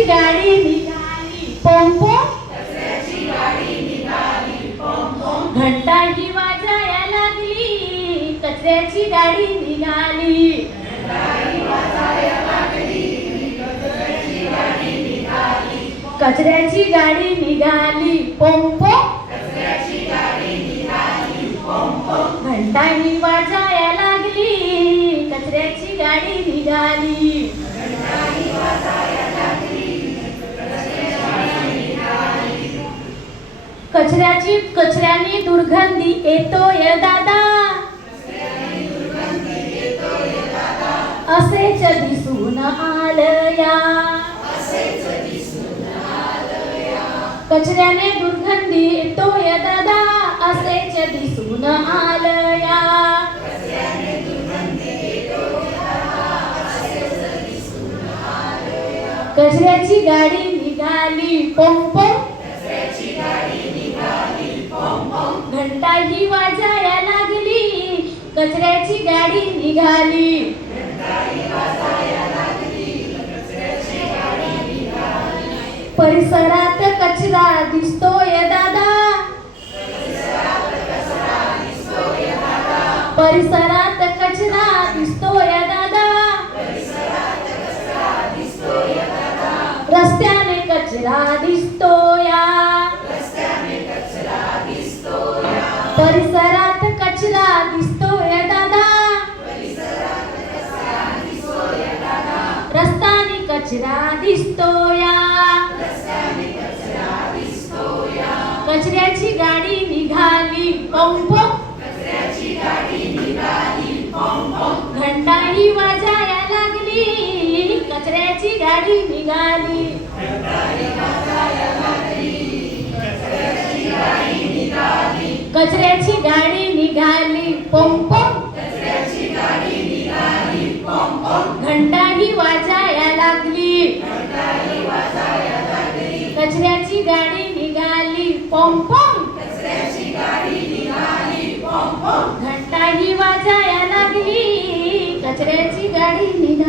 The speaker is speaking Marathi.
कचऱ्याची गाडी निघाली पोम पोम, कचऱ्याची गाडी निघाली पोम पोम, घंटा ही वाजाया लागली, कचऱ्याची गाडी निघाली. घंटाही वाजाया लागली, कचऱ्याची गाडी निघाली. कचऱ्याची गाडी निघाली पोम पोम, कचऱ्याची गाडी निघाली पोम पोम, घंटा ही वाजाया लागली, कचऱ्याची गाडी निघाली. घंटाही वाजाया लागली, कचऱ्याची गाडी निघाली. कचऱ्याने दुर्गंधी येतोय दादा, कचऱ्याने दुर्गंधी येतोय दादा, असेच दिसून आलया. असेच दिसून आलया. कचऱ्याने दुर्गंधी येतोय दादा, असेच दिसून आलया. कचऱ्याने दुर्गंधी येतोय दादा, असेच दिसून आलया. कचऱ्याची गाडी निघाली पोम पोम, कचऱ्याची गाडी निघाली पोम पोम, घंटा ही वाजाया लागली, कचऱ्याची गाडी निघाली. घंटाही वाजाया लागली, कचऱ्याची गाडी निघाली. परिसरात कचरा दिसतोय दादा, परिसरात कचरा दिसतोय दादा, परिसरात कचरा दिसतोय दादा. परिसरात कचरा दिसतोय दादा, रस्त्याने कचरा दिसतोया, रस्त्याने कचरा दिसतोय. परिसरात कचरा दिसतोय दादा, परिसरात कचरा दिसतोय दादा, रस्त्याने कचरा दिसतोया. रस्त्याने कचरा दिसतोय. कचऱ्याची गाडी निघाली पोम पोम, कचऱ्याची गाडी निघाली पोम पोम, घंटा ही वाजाया लागली, कचऱ्याची गाडी निघाली. घंटाही वाजाया लागली, कचऱ्याची गाडी निघाली. कचऱ्याची गाडी निघाली पोम पोम, कचऱ्याची गाडी निघाली पोम पोम, घंटा ही वाजाया लागली. घंटाही वाजाया लागली. कचऱ्याची गाडी निघाली पोम पोम, कचऱ्याची गाडी निघाली पोम पोम, घंटा ही वाजाया लागली, कचऱ्याची गाडी निघाली.